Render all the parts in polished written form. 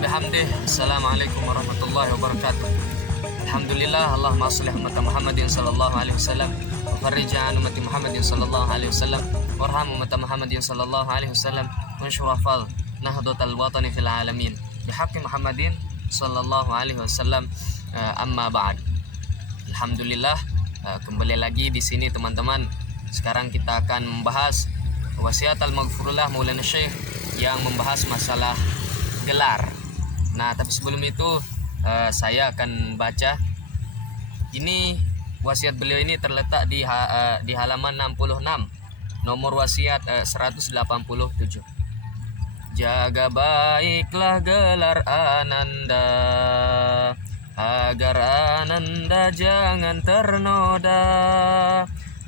bihamdih. Assalamualaikum warahmatullahi wabarakatuh. Alhamdulillah, Allahumma shalli umat Muhammadin sallallahu alaihi wasallam wa farrij an ummati Muhammadin sallallahu alaihi wasallam warham umat Muhammadin sallallahu alaihi wasallam wa syurafal nahdlatul watani fil alamin bihaqqi Muhammadin sallallahu alaihi wasallam. Amma ba'd. Alhamdulillah, kembali lagi di sini teman-teman. Sekarang kita akan membahas wasiat al-maghfurullah Maulana Syekh yang membahas masalah gelar. Nah, tapi sebelum itu saya akan baca. Ini wasiat beliau ini terletak di halaman 66. Nomor wasiat 187. Jaga baiklah gelar Ananda, agar Ananda jangan ternoda.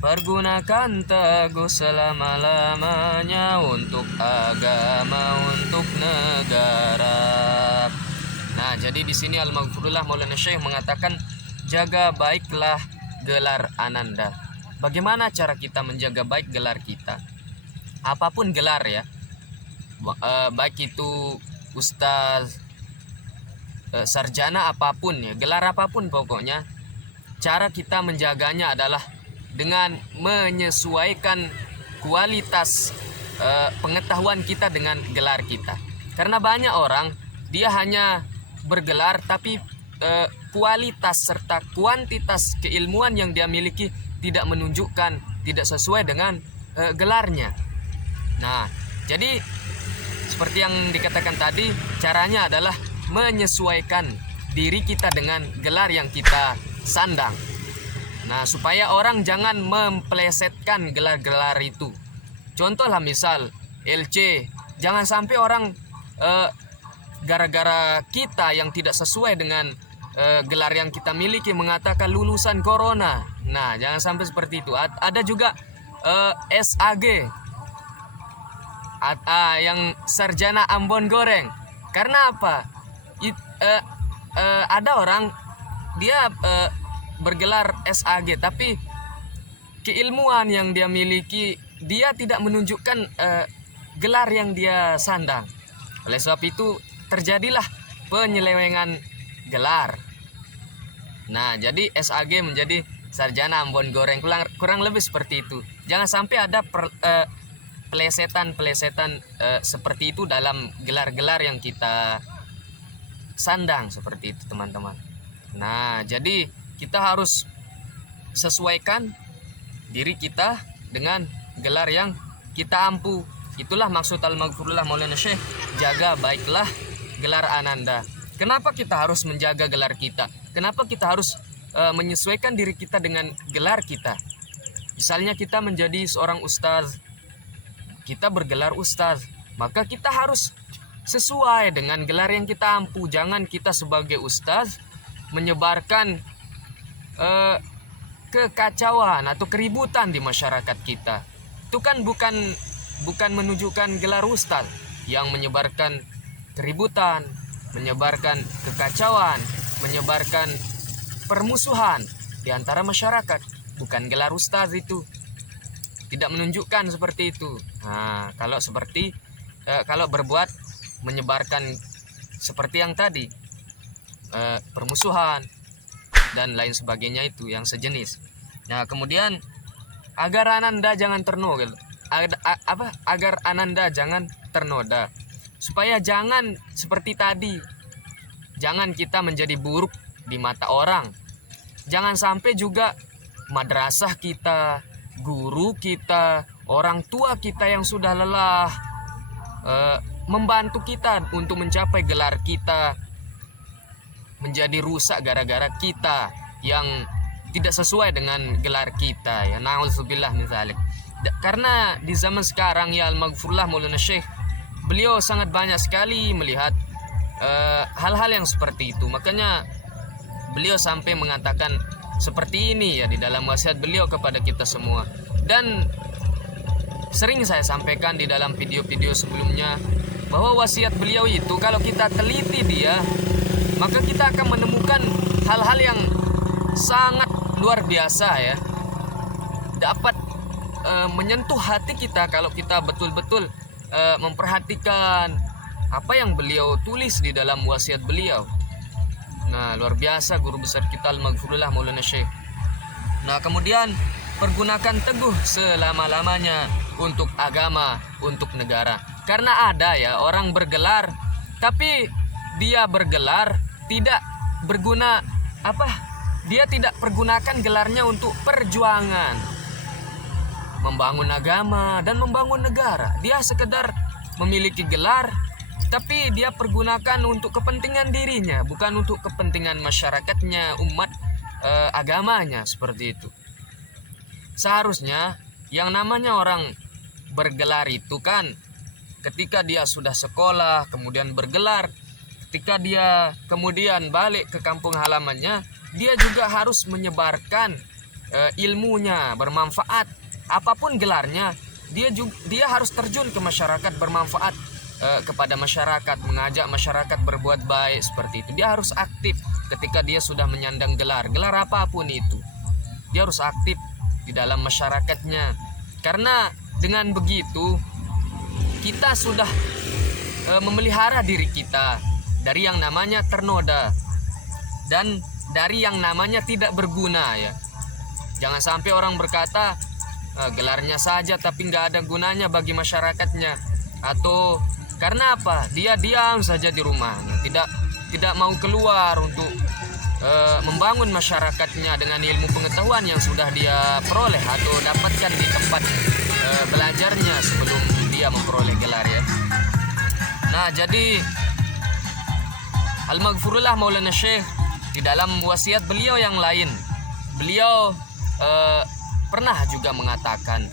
Pergunakan teguh selama-lamanya untuk agama, untuk negara. Nah, jadi di sini Al-Maghfurullah Maulana Syekh mengatakan jaga baiklah gelar Ananda. Bagaimana cara kita menjaga baik gelar kita? Apapun gelar ya, baik itu ustaz, sarjana apapun ya, gelar apapun pokoknya, cara kita menjaganya adalah dengan menyesuaikan kualitas pengetahuan kita dengan gelar kita. Karena banyak orang dia hanya bergelar tapi kualitas serta kuantitas keilmuan yang dia miliki tidak menunjukkan, tidak sesuai dengan gelarnya. Nah, jadi seperti yang dikatakan tadi, caranya adalah menyesuaikan diri kita dengan gelar yang kita sandang. Nah, supaya orang jangan memplesetkan gelar-gelar itu. Contoh lah misal LC, jangan sampai orang gara-gara kita yang tidak sesuai dengan gelar yang kita miliki mengatakan lulusan corona. Nah, jangan sampai seperti itu. Ada juga SAG, yang sarjana Ambon goreng. Karena apa? Ada orang dia bergelar SAG tapi keilmuan yang dia miliki dia tidak menunjukkan gelar yang dia sandang. Oleh sebab itu terjadilah penyelewengan gelar. Nah, jadi SAG menjadi sarjana Ambon goreng, kurang lebih seperti itu. Jangan sampai ada pelesetan seperti itu dalam gelar-gelar yang kita sandang seperti itu, teman-teman. Nah, jadi kita harus sesuaikan diri kita dengan gelar yang kita ampu. Itulah maksud Al-Maghfurullah Maulana Syekh, jaga baiklah gelar Ananda. Kenapa kita harus menjaga gelar kita? Kenapa kita harus menyesuaikan diri kita dengan gelar kita? Misalnya kita menjadi seorang ustaz, kita bergelar ustaz, maka kita harus sesuai dengan gelar yang kita ampu. Jangan kita sebagai ustaz menyebarkan kekacauan atau keributan di masyarakat kita. Itu kan bukan menunjukkan gelar ustaz. Yang menyebarkan keributan, menyebarkan kekacauan, menyebarkan permusuhan di antara masyarakat, bukan gelar ustaz itu. Tidak menunjukkan seperti itu. Nah, kalau berbuat menyebarkan seperti yang tadi, permusuhan dan lain sebagainya, itu yang sejenis. Nah, kemudian agar Ananda jangan ternoda, agar Ananda jangan ternoda, supaya jangan seperti tadi, jangan kita menjadi buruk di mata orang. Jangan sampai juga madrasah kita, guru kita, orang tua kita yang sudah lelah membantu kita untuk mencapai gelar kita menjadi rusak gara-gara kita yang tidak sesuai dengan gelar kita ya. Na'udzubillah min dzalik. Karena di zaman sekarang ya Al-Maghfurullah Maulana Syekh, beliau sangat banyak sekali melihat hal-hal yang seperti itu. Makanya beliau sampai mengatakan seperti ini ya di dalam wasiat beliau kepada kita semua. Dan sering saya sampaikan di dalam video-video sebelumnya bahwa wasiat beliau itu kalau kita teliti dia, maka kita akan menemukan hal-hal yang sangat luar biasa ya. Dapat menyentuh hati kita kalau kita betul-betul memperhatikan apa yang beliau tulis di dalam wasiat beliau. Nah, luar biasa guru besar kita Al-Maghfurullah Maulana Syekh. Nah, kemudian pergunakan teguh selama-lamanya untuk agama, untuk negara. Karena ada ya orang bergelar, tapi dia bergelar tidak berguna dia tidak pergunakan gelarnya untuk perjuangan, membangun agama dan membangun negara. Dia sekedar memiliki gelar, tapi dia pergunakan untuk kepentingan dirinya, bukan untuk kepentingan masyarakatnya, umat agamanya, seperti itu. Seharusnya yang namanya orang bergelar itu kan ketika dia sudah sekolah kemudian bergelar, ketika dia kemudian balik ke kampung halamannya, dia juga harus menyebarkan ilmunya, bermanfaat. Apapun gelarnya, dia harus terjun ke masyarakat, bermanfaat kepada masyarakat, mengajak masyarakat berbuat baik, seperti itu. Dia harus aktif ketika dia sudah menyandang gelar apapun itu. Dia harus aktif di dalam masyarakatnya. Karena dengan begitu kita sudah memelihara diri kita dari yang namanya ternoda dan dari yang namanya tidak berguna ya. Jangan sampai orang berkata gelarnya saja tapi nggak ada gunanya bagi masyarakatnya, atau karena apa? Dia diam saja di rumahnya, tidak mau keluar untuk membangun masyarakatnya dengan ilmu pengetahuan yang sudah dia peroleh atau dapatkan di tempat belajarnya sebelum dia memperoleh gelar ya. Nah, jadi Al-Maghfurullah Maulana Syekh di dalam wasiat beliau yang lain, beliau pernah juga mengatakan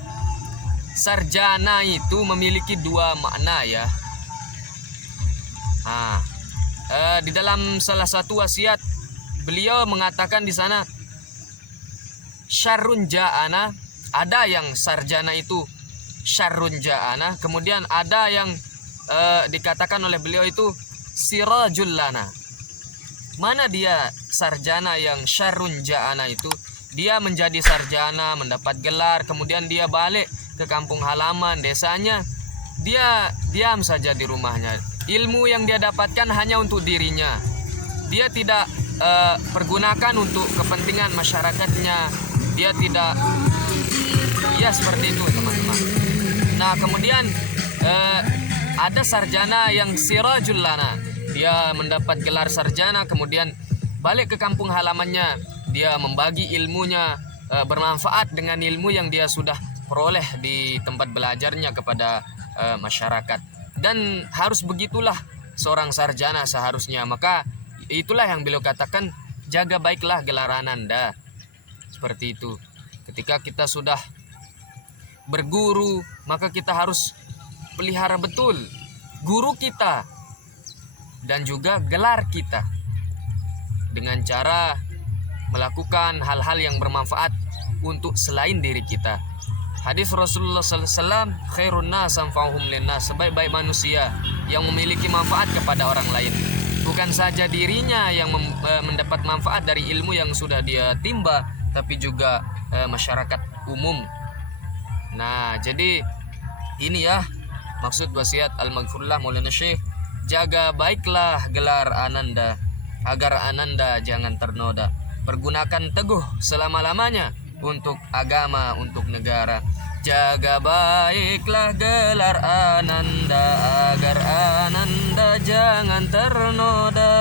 sarjana itu memiliki dua makna ya. Di dalam salah satu wasiat beliau mengatakan di sana syarrun ja'ana, ada yang sarjana itu syarrun ja'ana, kemudian ada yang dikatakan oleh beliau itu sirajul lana. Mana dia sarjana yang syarrun ja'ana itu? Dia menjadi sarjana, mendapat gelar, kemudian dia balik ke kampung halaman desanya, dia diam saja di rumahnya. Ilmu yang dia dapatkan hanya untuk dirinya. Dia tidak pergunakan untuk kepentingan masyarakatnya. Dia tidak, ya seperti itu teman-teman. Nah, kemudian ada sarjana yang sirajul lana. Dia mendapat gelar sarjana, kemudian balik ke kampung halamannya. Dia membagi ilmunya, bermanfaat dengan ilmu yang dia sudah peroleh di tempat belajarnya kepada masyarakat. Dan harus begitulah seorang sarjana seharusnya. Maka itulah yang beliau katakan, jaga baiklah gelar Ananda. Seperti itu. Ketika kita sudah berguru, maka kita harus pelihara betul guru kita dan juga gelar kita dengan cara melakukan hal-hal yang bermanfaat untuk selain diri kita. Hadis Rasulullah SAW, khairun nas anfa'uhum linnas, sebaik-baik manusia yang memiliki manfaat kepada orang lain. Bukan saja dirinya yang mendapat manfaat dari ilmu yang sudah dia timba, tapi juga masyarakat umum. Nah, jadi ini ya maksud wasiat Al-Maghfurullah Maulana Syekh. Jaga baiklah gelar Ananda agar Ananda jangan ternoda. Pergunakan teguh selama-lamanya untuk agama, untuk negara. Jaga baiklah gelar Ananda agar Ananda jangan ternoda.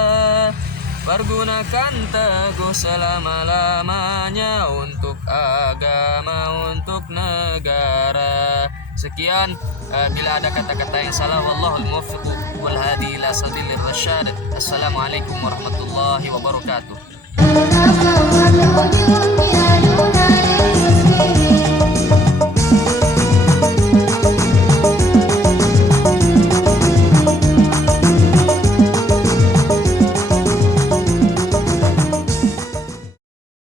Pergunakan teguh selama-lamanya untuk agama, untuk negara. Sekian, bila ada kata-kata yang salah, wallahul muwaffiq wal hadi ila sabilir rasyad. Assalamualaikum warahmatullahi wabarakatuh.